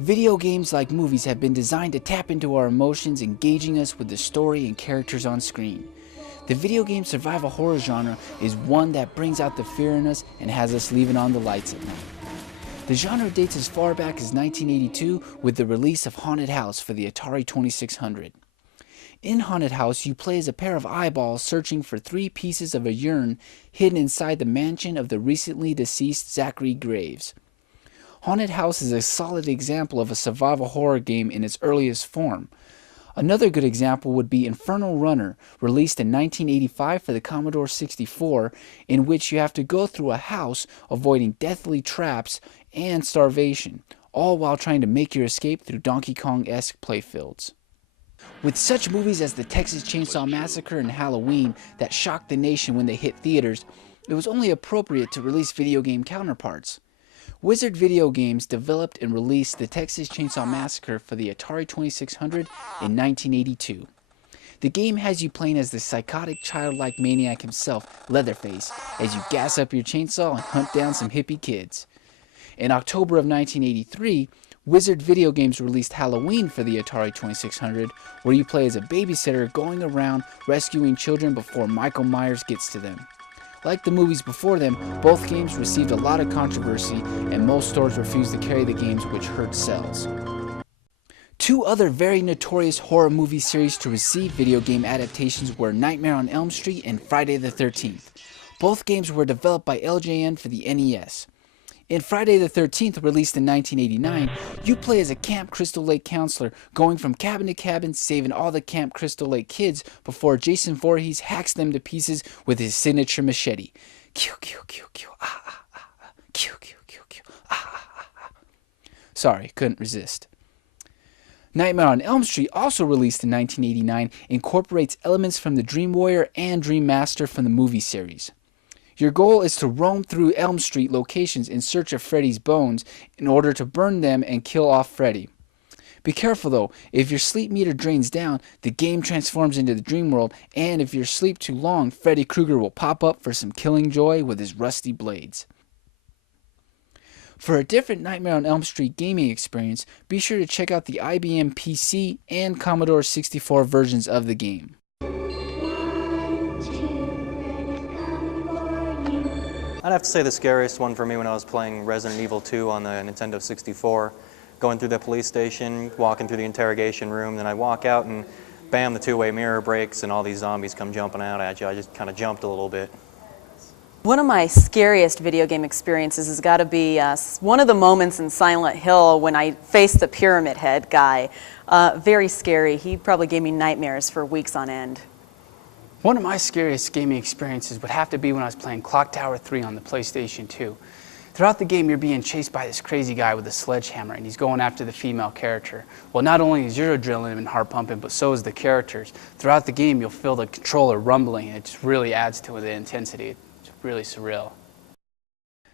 Video games, like movies, have been designed to tap into our emotions, engaging us with the story and characters on screen. The video game survival horror genre is one that brings out the fear in us and has us leaving on the lights at night. The genre dates as far back as 1982 with the release of Haunted House for the Atari 2600. In Haunted House, you play as a pair of eyeballs searching for 3 pieces of a urn hidden inside the mansion of the recently deceased Zachary Graves. Haunted House is a solid example of a survival horror game in its earliest form. Another good example would be Infernal Runner, released in 1985 for the Commodore 64, in which you have to go through a house avoiding deathly traps and starvation, all while trying to make your escape through Donkey Kong-esque playfields. With such movies as the Texas Chainsaw Massacre and Halloween that shocked the nation when they hit theaters, it was only appropriate to release video game counterparts. Wizard Video Games developed and released the Texas Chainsaw Massacre for the Atari 2600 in 1982. The game has you playing as the psychotic, childlike maniac himself, Leatherface, as you gas up your chainsaw and hunt down some hippie kids. In October of 1983, Wizard Video Games released Halloween for the Atari 2600, where you play as a babysitter going around rescuing children before Michael Myers gets to them. Like the movies before them, both games received a lot of controversy, and most stores refused to carry the games, which hurt sales. 2 other very notorious horror movie series to receive video game adaptations were Nightmare on Elm Street and Friday the 13th. Both games were developed by LJN for the NES. In Friday the 13th, released in 1989, you play as a Camp Crystal Lake counselor going from cabin to cabin saving all the Camp Crystal Lake kids before Jason Voorhees hacks them to pieces with his signature machete. Q, Q, Q, Q, ah, ah, ah, ah. Q, Q, Q, Q, ah, ah, ah. Sorry, couldn't resist. Nightmare on Elm Street, also released in 1989, incorporates elements from the Dream Warrior and Dream Master from the movie series. Your goal is to roam through Elm Street locations in search of Freddy's bones in order to burn them and kill off Freddy. Be careful though, if your sleep meter drains down, the game transforms into the dream world, and if you sleep too long, Freddy Krueger will pop up for some killing joy with his rusty blades. For a different Nightmare on Elm Street gaming experience, be sure to check out the IBM PC and Commodore 64 versions of the game. I'd have to say the scariest one for me when I was playing Resident Evil 2 on the Nintendo 64. Going through the police station, walking through the interrogation room, then I walk out and bam, the 2-way mirror breaks and all these zombies come jumping out at you. I just kind of jumped a little bit. One of my scariest video game experiences has got to be one of the moments in Silent Hill when I faced the Pyramid Head guy. Very scary. He probably gave me nightmares for weeks on end. One of my scariest gaming experiences would have to be when I was playing Clock Tower 3 on the PlayStation 2. Throughout the game, you're being chased by this crazy guy with a sledgehammer, and he's going after the female character. Well, not only is your adrenaline and heart pumping, but so is the characters. Throughout the game, you'll feel the controller rumbling, and it just really adds to the intensity. It's really surreal.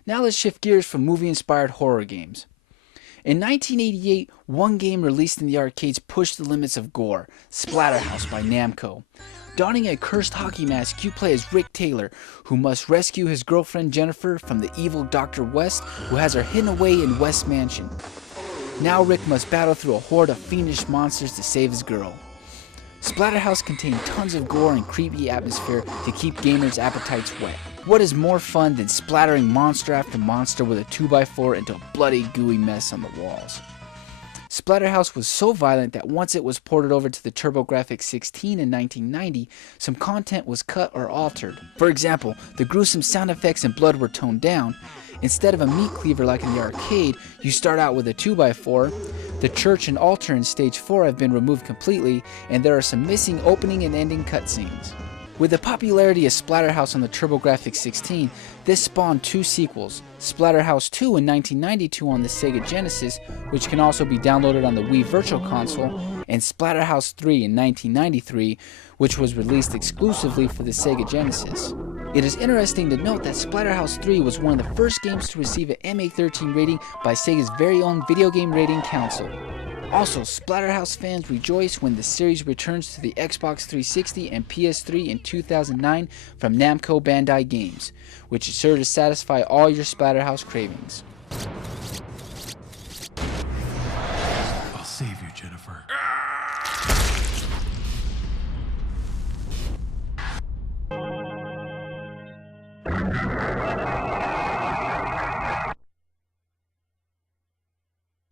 Now let's shift gears from movie-inspired horror games. In 1988, one game released in the arcades pushed the limits of gore, Splatterhouse by Namco. Donning a cursed hockey mask, you play as Rick Taylor, who must rescue his girlfriend Jennifer from the evil Dr. West, who has her hidden away in West Mansion. Now Rick must battle through a horde of fiendish monsters to save his girl. Splatterhouse contained tons of gore and creepy atmosphere to keep gamers' appetites wet. What is more fun than splattering monster after monster with a 2x4 into a bloody, gooey mess on the walls? Splatterhouse was so violent that once it was ported over to the TurboGrafx 16 in 1990, some content was cut or altered. For example, the gruesome sound effects and blood were toned down. Instead of a meat cleaver like in the arcade, you start out with a 2x4. The church and altar in Stage 4 have been removed completely, and there are some missing opening and ending cutscenes. With the popularity of Splatterhouse on the TurboGrafx 16, this spawned 2 sequels, Splatterhouse 2 in 1992 on the Sega Genesis, which can also be downloaded on the Wii Virtual Console, and Splatterhouse 3 in 1993, which was released exclusively for the Sega Genesis. It is interesting to note that Splatterhouse 3 was one of the first games to receive an MA13 rating by Sega's very own Video Game Rating Council. Also, Splatterhouse fans rejoice when the series returns to the Xbox 360 and PS3 in 2009 from Namco Bandai Games, which is sure to satisfy all your Splatterhouse cravings.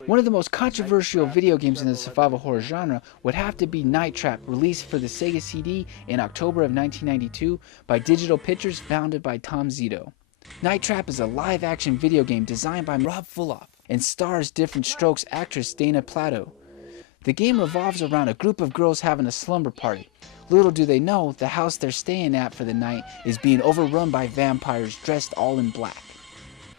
One of the most controversial video games in the survival horror genre would have to be Night Trap, released for the Sega CD in October of 1992 by Digital Pictures, founded by Tom Zito. Night Trap is a live-action video game designed by Rob Fulop and stars Different Strokes actress Dana Plato. The game revolves around a group of girls having a slumber party. Little do they know, the house they're staying at for the night is being overrun by vampires dressed all in black.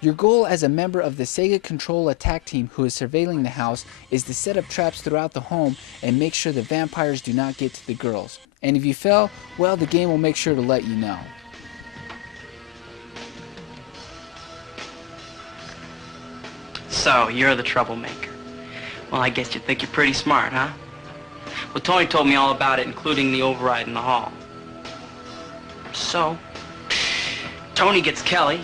Your goal as a member of the Sega Control attack team who is surveilling the house is to set up traps throughout the home and make sure the vampires do not get to the girls. And if you fail, well, the game will make sure to let you know. So, you're the troublemaker. Well, I guess you think you're pretty smart, huh? Well, Tony told me all about it, including the override in the hall. So, Tony gets Kelly,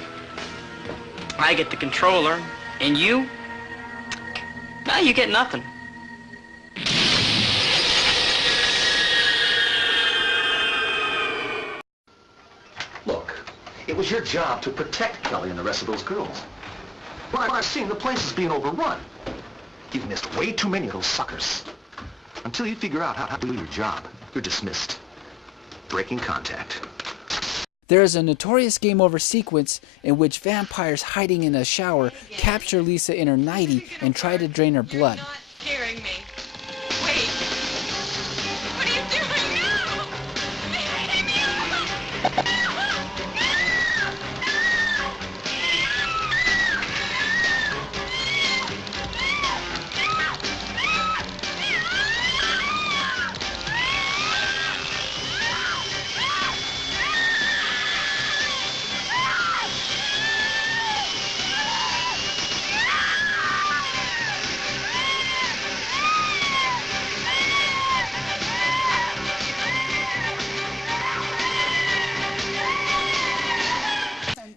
I get the controller, and you? No, you get nothing. Look, it was your job to protect Kelly and the rest of those girls. Well, I've seen the place is being overrun. You've missed way too many of those suckers. Until you figure out how to do your job, you're dismissed. Breaking contact. There is a notorious game over sequence in which vampires hiding in a shower capture Lisa in her nightie and try to drain her blood. You're not scaring me. Wait. What are you doing now? Leave me alone.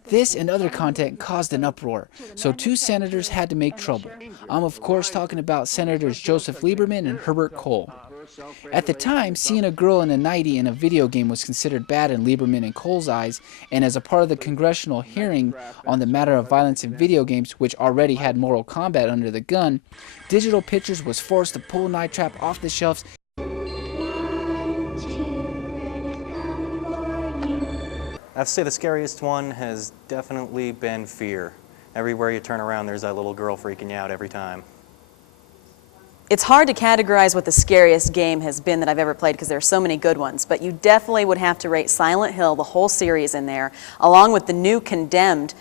This and other content caused an uproar, so two senators had to make trouble. I'm of course talking about Senators Joseph Lieberman and Herbert Kohl. At the time, seeing a girl in a nightie in a video game was considered bad in Lieberman and Kohl's eyes, and as a part of the congressional hearing on the matter of violence in video games, which already had Mortal Kombat under the gun, Digital Pictures was forced to pull Night Trap off the shelves. I have to say the scariest one has definitely been Fear. Everywhere you turn around, there's that little girl freaking you out every time. It's hard to categorize what the scariest game has been that I've ever played because there are so many good ones, but you definitely would have to rate Silent Hill, the whole series in there, along with the new Condemned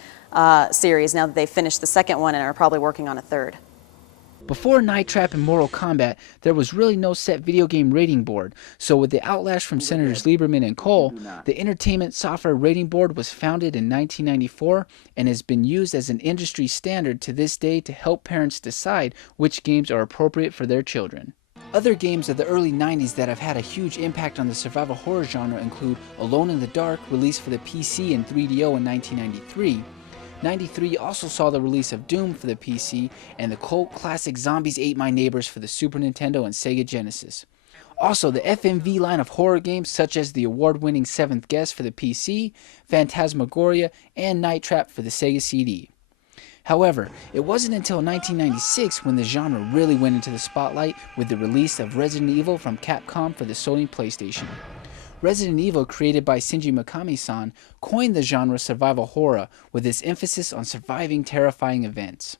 series now that they've finished the second one and are probably working on a third. Before Night Trap and Mortal Kombat, there was really no set video game rating board, so with the outlash from Senators Lieberman and Kohl, the Entertainment Software Rating Board was founded in 1994 and has been used as an industry standard to this day to help parents decide which games are appropriate for their children. Other games of the early 90s that have had a huge impact on the survival horror genre include Alone in the Dark, released for the PC and 3DO in 1993, 93 also saw the release of Doom for the PC and the cult classic Zombies Ate My Neighbors for the Super Nintendo and Sega Genesis. Also, the FMV line of horror games such as the award-winning Seventh Guest for the PC, Phantasmagoria, and Night Trap for the Sega CD. However, it wasn't until 1996 when the genre really went into the spotlight with the release of Resident Evil from Capcom for the Sony PlayStation. Resident Evil, created by Shinji Mikami-san, coined the genre survival horror with its emphasis on surviving terrifying events.